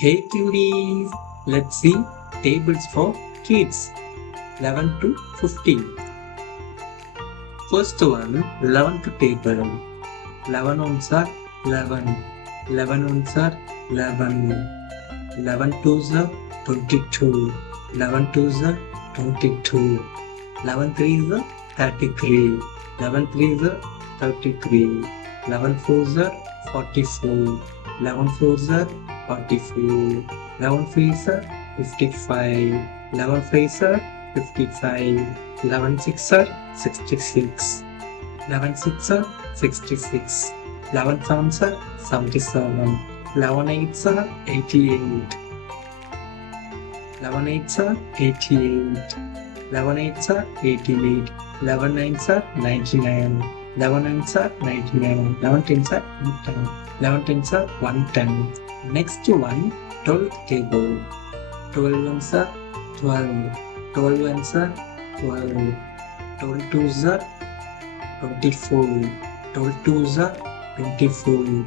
Hey cuties, let's see tables for kids 11 to 15. First one, 11th table. 11 ones are 11. 11 ones are 11. 11 twos are 22. 11 twos are 22. 11 threes are 33. 11 threes are 33. 11 fours are 44. 11 fours are 44. 11 fives are 55. 11 fives are 55. 11 six are 66. 11 six are 66. 11 sevens are 77. 11 eights are 88. 11 eights are 88. 11 eights are 88. 11 nines are 99. 11 nines are 99. 11 tens are 110. 11 tens are 110. Next one, 12th table. 12 ones are 12. 12 ones are 12. 12 twos are 24. 12 twos are 24.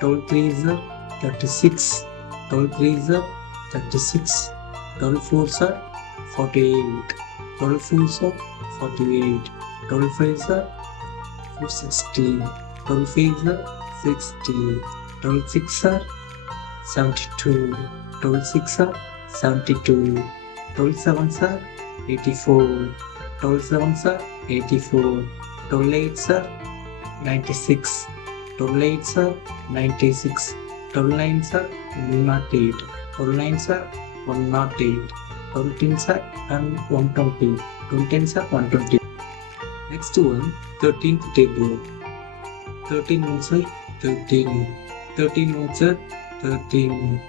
12 threes are 36. 12 threes are 36. 12 fours are 48. 12 fours are 48. 12 fives are 60. 12 fives are 60. 12 six are 72. 12 six are 72. 12 sevens are 84. 12 sevens are 84. 12 eights are 96. 12 eights are 96. 12 nines are 108. 12 nines are 108. 12 tens are 120. 12 tens are 120. Next one, 13th table. 13 ones are 13. 13 ones are 13.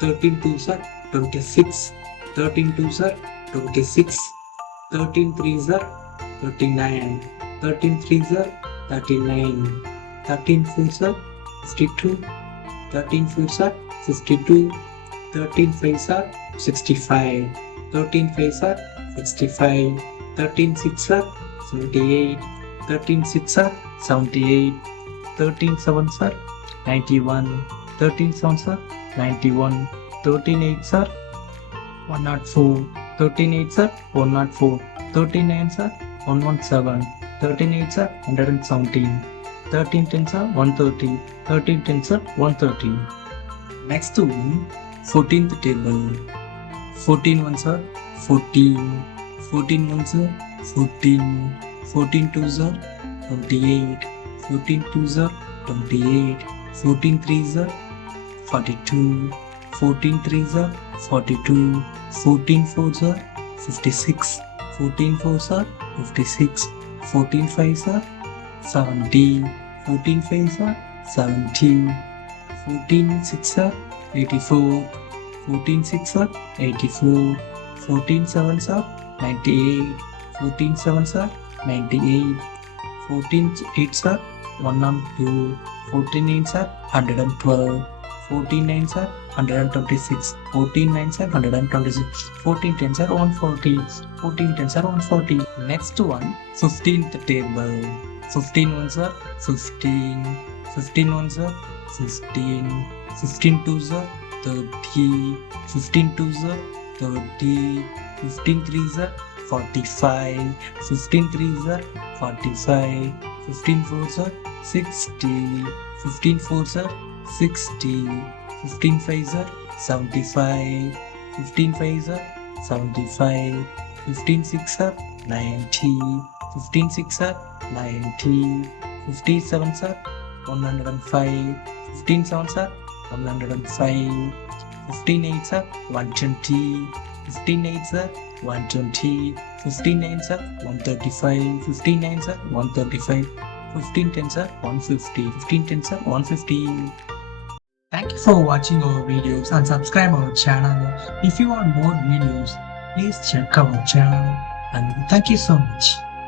13 twos are 26. 13 twos are 26. 13 threes are 39. 13 threes are 39. 13 fours are 52. 13 fours are 52. 13 fives are 65. 13 fives are 65. 13 six are 78. 13 six are 78. 13 sevens are 91. 13 sevens are 91. 13 eights are 104. 13 eights are 104. 13 nines are 117. 13 eights are 117. 13 tens are 130. 13 tens are 130. Next one, 14th table. 14 ones are 14. 14 ones are 14. 14 twos are 28. 14 twos are 28. 14 threes are 42. 14 threes are 42. 14 fours are 56. 14 fours are 56. 14 fives are 70. 14 fives are 70. 14 six are 84. 14 six are 84. 14 sevens are 98. 14 sevens are 98. 14 eights are 102. 14 eights are 112. 14 nines are 126. 14 nines are 126. 14 tens are 140. 14 tens are 140. Next one, 15th table. 15 ones are 15. 15 ones are 15. 15 twos are 30. 15 twos are 30. 15 threes are 45. 15 threes are 45. 15 fours are 60. 15 fours are 60. 15 fives are 75. 15 fives are 75. 15 six are 90. 15 six are 90. 15 sevens are 105. 15 sevens are 105. 15 eights are 120. 15 eights are 120. 15 nines are 135. 15 nines are 135. 15 tens are 150. 15 tens are 150. Thank you for watching our videos and subscribe our channel. If you want more videos, please check our channel and thank you so much.